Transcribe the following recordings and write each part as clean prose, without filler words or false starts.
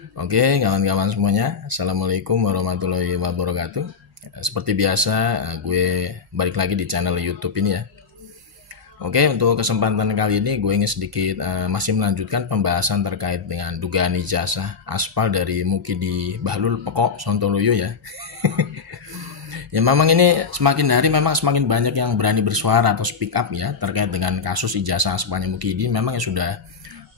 Oke, kawan-kawan semuanya, Assalamualaikum warahmatullahi wabarakatuh. Seperti biasa, gue balik lagi di channel YouTube ini ya. Oke, untuk kesempatan kali ini gue ingin sedikit masih melanjutkan pembahasan terkait dengan dugaan ijazah aspal dari Mukidi Bahlul Pekok Sontoloyo ya. Ya memang ini semakin hari memang semakin banyak yang berani bersuara atau speak up ya terkait dengan kasus ijazah aspalnya Mukidi. Memang ya sudah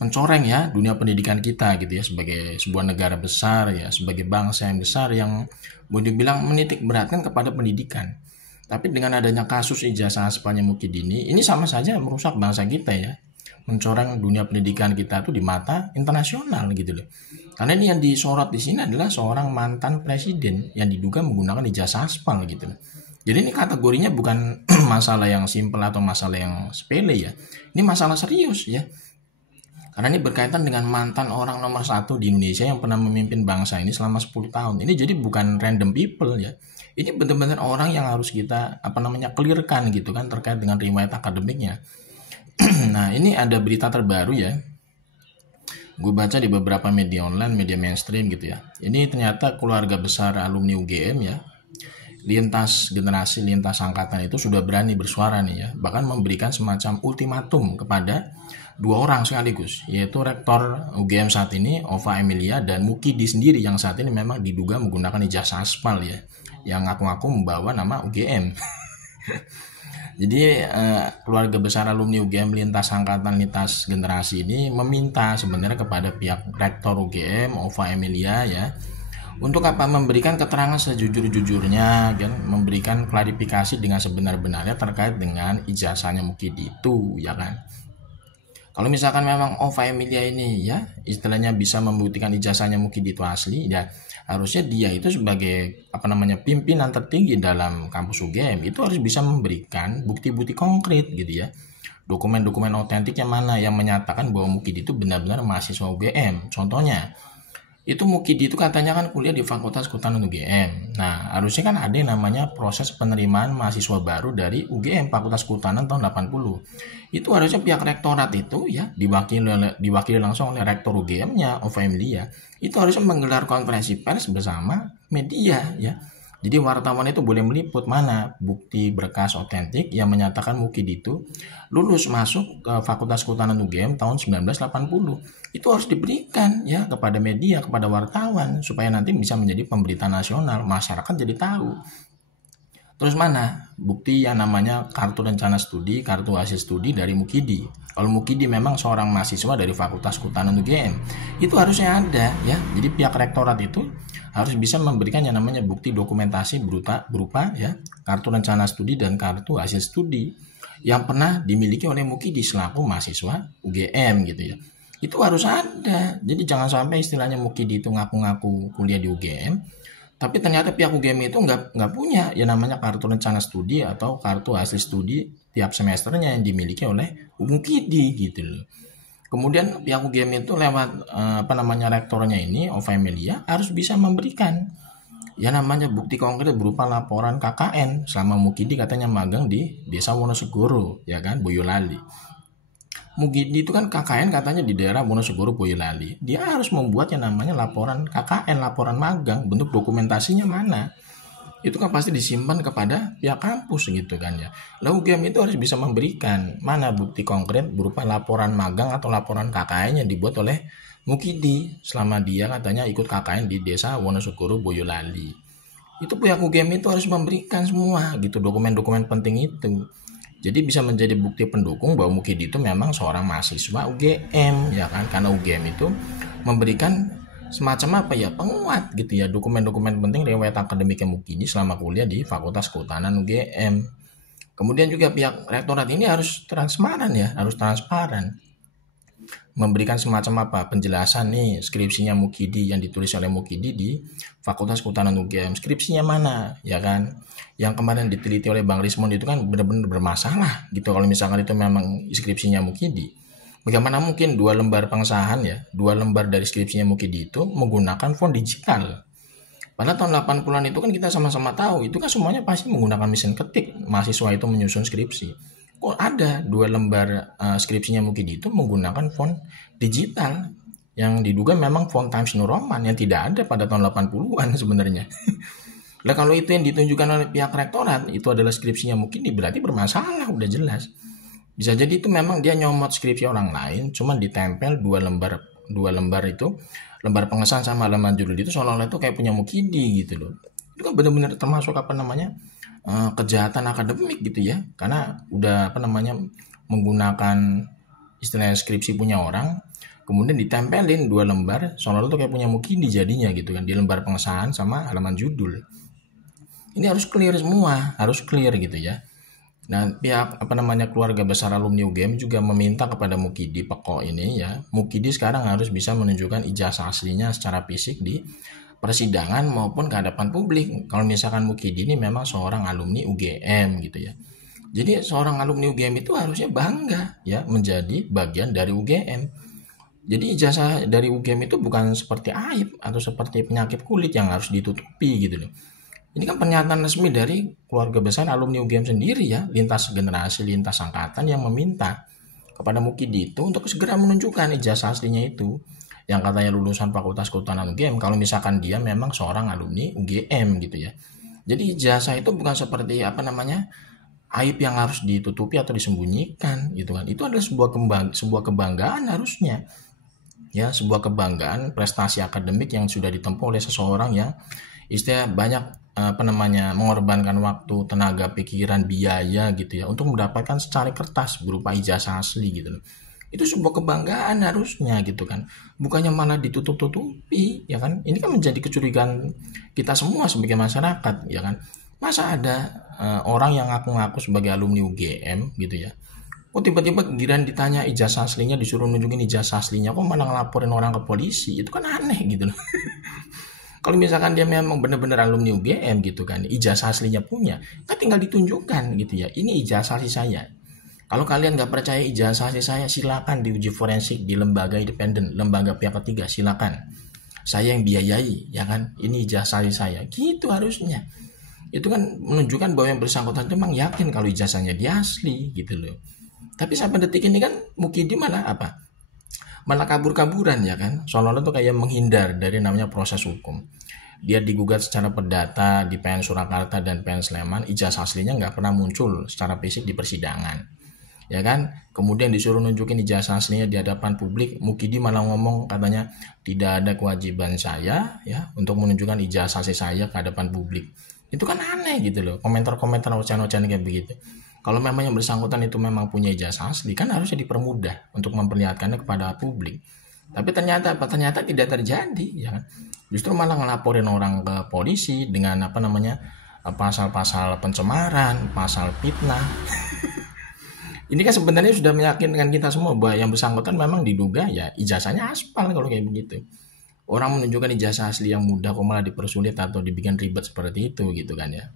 mencoreng ya dunia pendidikan kita gitu ya, sebagai sebuah negara besar ya, sebagai bangsa yang besar yang boleh dibilang menitik beratkan kepada pendidikan. Tapi dengan adanya kasus ijazah aspalnya Mukidi ini sama saja merusak bangsa kita ya, mencoreng dunia pendidikan kita tuh di mata internasional gitu loh. Karena ini yang disorot di sini adalah seorang mantan presiden yang diduga menggunakan ijazah aspal gitu loh. Jadi ini kategorinya bukan masalah yang simpel atau masalah yang sepele ya. Ini masalah serius ya. Karena ini berkaitan dengan mantan orang nomor satu di Indonesia yang pernah memimpin bangsa ini selama 10 tahun. Ini jadi bukan random people ya. Ini benar-benar orang yang harus kita clearkan gitu kan terkait dengan riwayat akademiknya. Nah, ini ada berita terbaru ya. Gue baca di beberapa media online, media mainstream gitu ya. Ini ternyata keluarga besar alumni UGM ya, lintas generasi, lintas angkatan itu sudah berani bersuara nih ya, bahkan memberikan semacam ultimatum kepada dua orang sekaligus, yaitu rektor UGM saat ini Ova Emilia dan Mukidi sendiri yang saat ini memang diduga menggunakan ijazah aspal ya, yang ngaku-ngaku membawa nama UGM. Jadi keluarga besar alumni UGM lintas angkatan, lintas generasi ini meminta sebenarnya kepada pihak rektor UGM Ova Emilia ya, untuk memberikan keterangan sejujur-jujurnya kan, memberikan klarifikasi dengan sebenar-benarnya terkait dengan ijazahnya Mukidi itu ya kan. Kalau misalkan memang Ova Emilia ini ya istilahnya bisa membuktikan ijazahnya Mukidi itu asli ya, harusnya dia itu sebagai pimpinan tertinggi dalam kampus UGM itu harus bisa memberikan bukti-bukti konkret gitu ya. Dokumen-dokumen otentik yang mana yang menyatakan bahwa Mukidi itu benar-benar mahasiswa UGM. Contohnya itu Mukidi itu katanya kan kuliah di Fakultas Kehutanan UGM. Nah, harusnya kan ada yang namanya proses penerimaan mahasiswa baru dari UGM Fakultas Kehutanan tahun 80. Itu harusnya pihak rektorat itu ya diwakili langsung oleh rektor UGM-nya Ova Emilia. Itu harusnya menggelar konferensi pers bersama media ya. Jadi wartawan itu boleh meliput mana bukti berkas otentik yang menyatakan Mukidi itu lulus masuk ke Fakultas Kehutanan UGM tahun 1980. Itu harus diberikan ya kepada media, kepada wartawan supaya nanti bisa menjadi pemberita nasional, masyarakat jadi tahu. Terus mana bukti yang namanya kartu rencana studi, kartu hasil studi dari Mukidi. Kalau Mukidi memang seorang mahasiswa dari Fakultas Kehutanan UGM, itu harusnya ada ya. Jadi pihak rektorat itu harus bisa memberikan yang namanya bukti dokumentasi berupa ya kartu rencana studi dan kartu hasil studi yang pernah dimiliki oleh Mukidi selaku mahasiswa UGM gitu ya. Itu harus ada. Jadi jangan sampai istilahnya Mukidi itu ngaku-ngaku kuliah di UGM, tapi ternyata pihak UGM itu nggak punya yang namanya kartu rencana studi atau kartu hasil studi tiap semesternya yang dimiliki oleh Mukidi gitu loh. Kemudian pihak UGM itu lewat rektornya ini Ova Emilia harus bisa memberikan ya namanya bukti konkret berupa laporan KKN selama Mukidi katanya magang di Desa Wonosegoro ya kan, Boyolali. Mukidi itu kan KKN katanya di daerah Wonosegoro, Boyolali. Dia harus membuat yang namanya laporan KKN, laporan magang, bentuk dokumentasinya mana? Itu kan pasti disimpan kepada pihak kampus gitu kan ya. Lalu UGM itu harus bisa memberikan mana bukti konkret berupa laporan magang atau laporan KKN yang dibuat oleh Mukidi selama dia katanya ikut KKN di Desa Wonosegoro, Boyolali. Itu pihak UGM itu harus memberikan semua gitu dokumen-dokumen penting itu. Jadi bisa menjadi bukti pendukung bahwa Mukidi itu memang seorang mahasiswa UGM ya kan, karena UGM itu memberikan semacam penguat gitu ya dokumen-dokumen penting riwayat akademiknya Mukidi selama kuliah di Fakultas Kehutanan UGM. Kemudian juga pihak rektorat ini harus transparan ya, harus transparan memberikan semacam penjelasan nih skripsinya Mukidi yang ditulis oleh Mukidi di Fakultas Kehutanan UGM, skripsinya mana ya kan, yang kemarin diteliti oleh Bang Rismond itu kan benar-benar bermasalah gitu. Kalau misalkan itu memang skripsinya Mukidi, bagaimana mungkin 2 lembar pengesahan ya, 2 lembar dari skripsinya Mukidi itu menggunakan font digital. Pada tahun 80-an itu kan kita sama-sama tahu, itu kan semuanya pasti menggunakan mesin ketik, mahasiswa itu menyusun skripsi. Kok ada 2 lembar skripsinya Mukidi itu menggunakan font digital? yang diduga memang font Times New Roman yang tidak ada pada tahun 80-an sebenarnya. Lah kalau itu yang ditunjukkan oleh pihak rektorat itu adalah skripsinya mungkin berarti bermasalah, udah jelas. Bisa jadi itu memang dia nyomot skripsi orang lain, cuman ditempel dua lembar itu, lembar pengesahan sama halaman judul itu seolah-olah itu kayak punya Mukidi gitu loh. Itu kan benar-benar termasuk kejahatan akademik gitu ya, karena udah menggunakan istilah skripsi punya orang, kemudian ditempelin dua lembar seolah-olah itu kayak punya Mukidi jadinya gitu kan, di lembar pengesahan sama halaman judul. Ini harus clear semua, harus clear gitu ya. Nah, pihak keluarga besar alumni UGM juga meminta kepada Mukidi Peko ini ya, Mukidi sekarang harus bisa menunjukkan ijazah aslinya secara fisik di persidangan maupun ke hadapan publik. Kalau misalkan Mukidi ini memang seorang alumni UGM gitu ya. Jadi seorang alumni UGM itu harusnya bangga ya menjadi bagian dari UGM. Jadi ijazah dari UGM itu bukan seperti aib atau seperti penyakit kulit yang harus ditutupi gitu loh. Ini kan pernyataan resmi dari keluarga besar alumni UGM sendiri ya, lintas generasi, lintas angkatan yang meminta kepada Mukidi itu untuk segera menunjukkan ijazah aslinya itu. Yang katanya lulusan Fakultas Kehutanan UGM, kalau misalkan dia memang seorang alumni UGM gitu ya. Jadi ijazah itu bukan seperti aib yang harus ditutupi atau disembunyikan gitu kan. Itu adalah sebuah kebanggaan harusnya. Ya, sebuah kebanggaan prestasi akademik yang sudah ditempuh oleh seseorang yang banyak mengorbankan waktu, tenaga, pikiran, biaya gitu ya untuk mendapatkan secari kertas berupa ijazah asli gitu loh. Itu sebuah kebanggaan harusnya gitu kan. Bukannya malah ditutup-tutupi ya kan. Ini kan menjadi kecurigaan kita semua sebagai masyarakat ya kan. Masa ada orang yang ngaku-ngaku sebagai alumni UGM gitu ya. Kok tiba-tiba giliran ditanya ijazah aslinya, disuruh nunjukin ijazah aslinya, kok malah ngelaporin orang ke polisi? Itu kan aneh gitu loh. Kalau misalkan dia memang benar-benar alumni UGM gitu kan, ijazah aslinya punya, kan tinggal ditunjukkan gitu ya. Ini ijazah asli saya. Kalau kalian nggak percaya ijazah asli saya, silakan diuji forensik di lembaga independen, lembaga pihak ketiga, silakan. Saya yang biayai, ya kan? Ini ijazah asli saya. Gitu harusnya. Itu kan menunjukkan bahwa yang bersangkutan itu memang yakin kalau ijazahnya dia asli gitu loh. Tapi sampai detik ini kan Mukidi malah kabur-kaburan ya kan, seolah-olah tuh kayak menghindar dari namanya proses hukum. Dia digugat secara perdata di PN Surakarta dan PN Sleman, ijazah aslinya nggak pernah muncul secara fisik di persidangan ya kan. Kemudian disuruh nunjukin ijazah aslinya di hadapan publik, Mukidi malah ngomong katanya tidak ada kewajiban saya ya untuk menunjukkan ijazah asli saya ke hadapan publik. Itu kan aneh gitu loh, komentar-komentar ocehan-ocehan kayak begitu. Kalau memang yang bersangkutan itu memang punya ijazah asli, kan harusnya dipermudah untuk memperlihatkannya kepada publik. Tapi ternyata tidak terjadi, ya kan? Justru malah ngelaporin orang ke polisi dengan pasal-pasal pencemaran, pasal fitnah. Ini kan sebenarnya sudah meyakinkan kita semua bahwa yang bersangkutan memang diduga ya ijazahnya aspal kalau kayak begitu. Orang menunjukkan ijazah asli yang mudah kok malah dipersulit atau dibikin ribet seperti itu gitu kan ya.